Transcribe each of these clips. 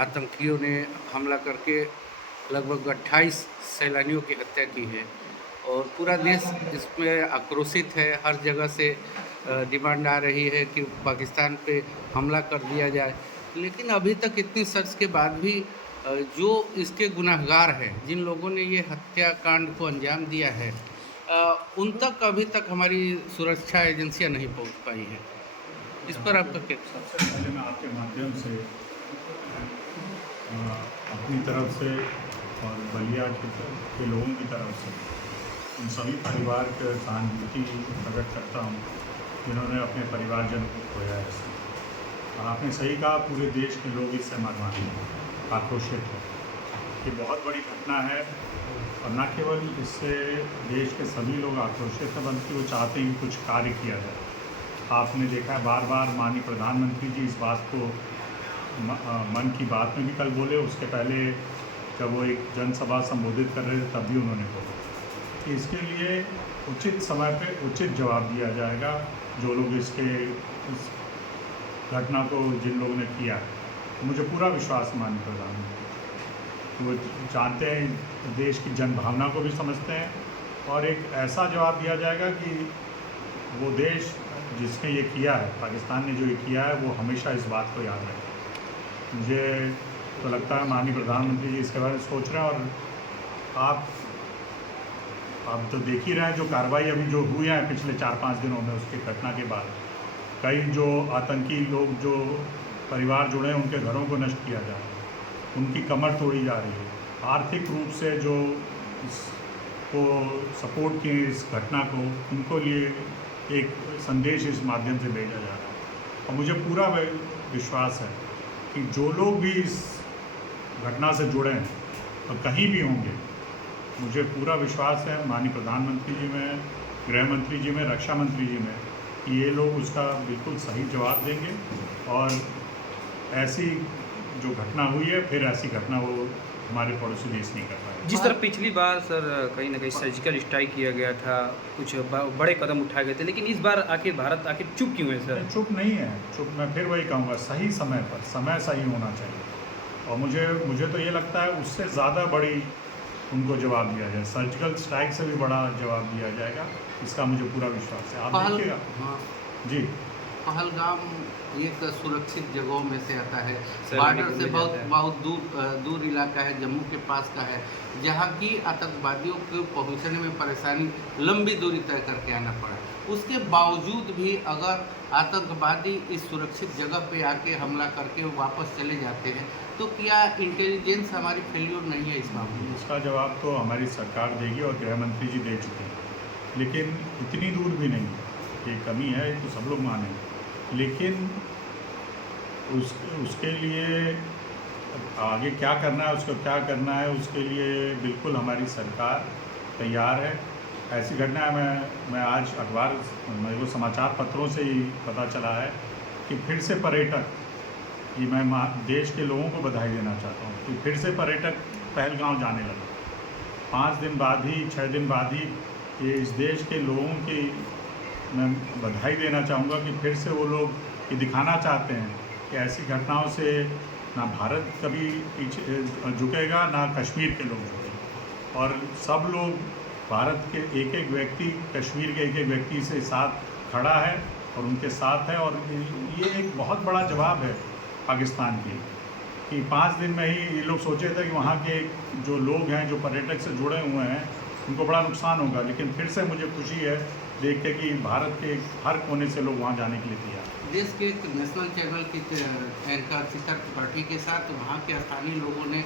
आतंकियों ने हमला करके लगभग 28 सैलानियों की हत्या की है और पूरा देश इसमें आक्रोशित है। हर जगह से डिमांड आ रही है कि पाकिस्तान पे हमला कर दिया जाए। लेकिन अभी तक इतनी सर्च के बाद भी जो इसके गुनहगार हैं, जिन लोगों ने ये हत्याकांड को अंजाम दिया है, उन तक अभी तक हमारी सुरक्षा एजेंसियां नहीं पहुंच पाई हैं। इस पर आपका क्या? सबसे पहले मैं आपके माध्यम से अपनी तरफ से और बलिया के लोगों की तरफ से उन सभी परिवार के सहानुभूति प्रकट करता हूँ जिन्होंने अपने परिवारजन को खोया है। और आपने सही कहा, पूरे देश के लोग इससे मर्मान्वित आक्रोशित हैं। ये बहुत बड़ी घटना है और न केवल इससे देश के सभी लोग आक्रोशित हैं, बल्कि वो चाहते हैं कि कुछ कार्य किया जाए। आपने देखा है बार बार माननीय प्रधानमंत्री जी इस बात को मन की बात में भी कल बोले, उसके पहले जब वो एक जनसभा संबोधित कर रहे थे तब भी उन्होंने बोला कि इसके लिए उचित समय पे उचित जवाब दिया जाएगा। जो लोग इस घटना को जिन लोगों ने किया है, मुझे पूरा विश्वास है माननीय प्रधानमंत्री वो जानते हैं, देश की जनभावना को भी समझते हैं और एक ऐसा जवाब दिया जाएगा कि वो देश जिसने ये किया है, पाकिस्तान ने जो ये किया है, वो हमेशा इस बात को याद रखें। मुझे तो लगता है माननीय प्रधानमंत्री जी इसके बारे में सोच रहे हैं और आप तो देख ही रहे हैं जो कार्रवाई अभी जो हुई है पिछले 4-5 दिनों में, उसके घटना के बाद कई जो आतंकी लोग जो परिवार जुड़े हैं उनके घरों को नष्ट किया जा रहा है, उनकी कमर तोड़ी जा रही है। आर्थिक रूप से जो इसको सपोर्ट किए इस घटना को, उनको लिए एक संदेश इस माध्यम से भेजा जा रहा है। और मुझे पूरा विश्वास है कि जो लोग भी इस घटना से जुड़े हैं और कहीं भी होंगे, मुझे पूरा विश्वास है माननीय प्रधानमंत्री जी में, गृह मंत्री जी में, रक्षा मंत्री जी में, कि ये लोग उसका बिल्कुल सही जवाब देंगे और ऐसी जो घटना हुई है फिर ऐसी घटना वो हमारे पड़ोसी देश नहीं कर पाए। जिस तरह पिछली बार सर कहीं ना कहीं सर्जिकल स्ट्राइक किया गया था, कुछ बड़े कदम उठाए गए थे, लेकिन इस बार आखिर भारत आखिर चुप क्यों है सर? चुप नहीं है, चुप मैं फिर वही कहूँगा, सही समय पर समय सही होना चाहिए। और मुझे तो ये लगता है उससे ज़्यादा बड़ी उनको जवाब दिया जाए, सर्जिकल स्ट्राइक से भी बड़ा जवाब दिया जाएगा, इसका मुझे पूरा विश्वास है। आप देखिएगा। हाँ जी, पहलगाम एक सुरक्षित जगहों में से आता है, बॉर्डर से बहुत दूर इलाका है, जम्मू के पास का है, जहाँ की आतंकवादियों को पहुँचने में परेशानी, लंबी दूरी तय करके आना पड़ा। उसके बावजूद भी अगर आतंकवादी इस सुरक्षित जगह पे आके हमला करके वापस चले जाते हैं, तो क्या इंटेलिजेंस हमारी फेल्योर नहीं है इस मामले में? इसका जवाब तो हमारी सरकार देगी और गृह मंत्री जी दे चुके हैं, लेकिन इतनी दूर भी नहीं है। ये कमी है तो सब लोग मानेंगे, लेकिन उसके लिए आगे क्या करना है, उसको क्या करना है, उसके लिए बिल्कुल हमारी सरकार तैयार है। ऐसी घटना मैं आज अखबार मेरे को समाचार पत्रों से ही पता चला है कि फिर से पर्यटक, ये मैं देश के लोगों को बधाई देना चाहता हूँ कि फिर से पर्यटक पहलगांव जाने लगे। 5 दिन बाद ही, 6 दिन बाद ही ये इस देश के लोगों की मैं बधाई देना चाहूँगा कि फिर से वो लोग ये दिखाना चाहते हैं कि ऐसी घटनाओं से ना भारत कभी पीछे झुकेगा, ना कश्मीर के लोग झुकेंगे। और सब लोग, भारत के एक एक व्यक्ति, कश्मीर के एक एक व्यक्ति से साथ खड़ा है और उनके साथ है। और ये एक बहुत बड़ा जवाब है पाकिस्तान की कि 5 दिन में ही ये लोग सोचे थे कि वहाँ के जो लोग हैं, जो पर्यटक से जुड़े हुए हैं, उनको बड़ा नुकसान होगा, लेकिन फिर से मुझे खुशी है देख के कि भारत के हर कोने से लोग वहाँ जाने के लिए तैयार हैं। देश के एक नेशनल चैनल की एंकर शिखर त्रिपाठी के साथ वहाँ के स्थानीय लोगों ने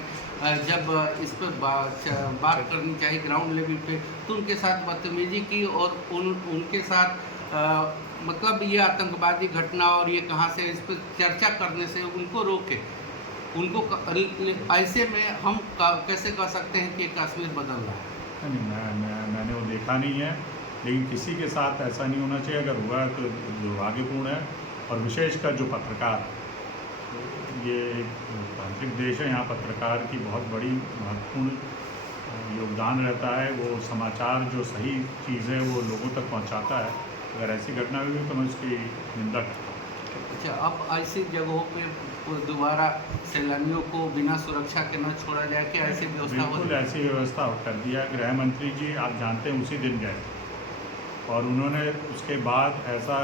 जब इस पर बात करनी चाहिए ग्राउंड लेवल पे, तो उनके साथ बदतमीजी की और उनके साथ मतलब ये आतंकवादी घटना और ये कहाँ से, इस पर चर्चा करने से उनको रोके। उनको ऐसे में हम कैसे कह सकते हैं कि कश्मीर बदल रहा है? नहीं, मैंने वो देखा नहीं है, लेकिन किसी के साथ ऐसा नहीं होना चाहिए। अगर हुआ है तो दुर्भाग्यपूर्ण है। और विशेषकर जो पत्रकार, ये तांत्रिक देश है, यहाँ पत्रकार की बहुत बड़ी महत्वपूर्ण योगदान रहता है। वो समाचार जो सही चीज़ है वो लोगों तक पहुँचाता है। अगर ऐसी घटना हुई तो मैं उसकी निंदा करता हूँ। अच्छा, अब ऐसी जगहों पे दोबारा सैलानियों को बिना सुरक्षा के न छोड़ा जाए, क्या ऐसी व्यवस्था हो बिल्कुल रही है? ऐसी व्यवस्था कर दिया। गृह मंत्री जी आप जानते हैं उसी दिन गए और उन्होंने उसके बाद ऐसा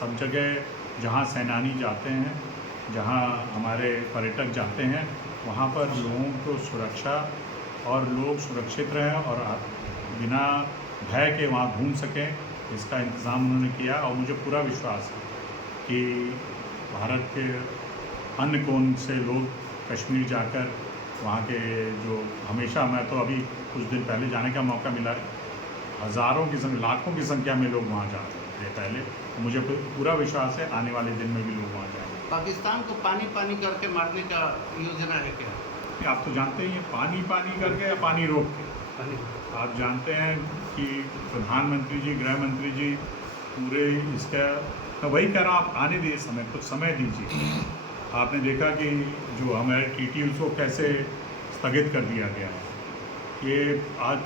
सब जगह जहाँ सैलानी जाते हैं, जहाँ हमारे पर्यटक जाते हैं, वहाँ पर लोगों को सुरक्षा और लोग सुरक्षित रहें और बिना भय के वहाँ घूम सकें, इसका इंतज़ाम उन्होंने किया। और मुझे पूरा विश्वास है कि भारत के अन्य कोण से लोग कश्मीर जाकर वहाँ के जो हमेशा, मैं तो अभी कुछ दिन पहले जाने का मौका मिला, हज़ारों की संख्या, लाखों की संख्या में लोग वहाँ जाते थे पहले। तो मुझे पूरा विश्वास है आने वाले दिन में भी लोग वहाँ जाएंगे। पाकिस्तान को पानी पानी करके मारने का योजना है क्या? आप तो जानते ही हैं, पानी पानी करके या पानी रोक के। आप जानते हैं कि प्रधानमंत्री जी, गृह मंत्री जी पूरे इसका, मैं वही कह रहा हूँ, आप आने दीजिए समय, कुछ समय दीजिए। आपने देखा कि जो हमारे TTU को कैसे स्थगित कर दिया गया है, ये आज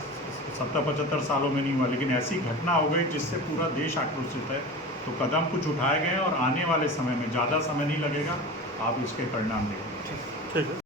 70-75 सालों में नहीं हुआ, लेकिन ऐसी घटना हो गई जिससे पूरा देश आक्रोशित है। तो कदम कुछ उठाए गए हैं और आने वाले समय में ज़्यादा समय नहीं लगेगा, आप इसके परिणाम देखेंगे। ठीक है।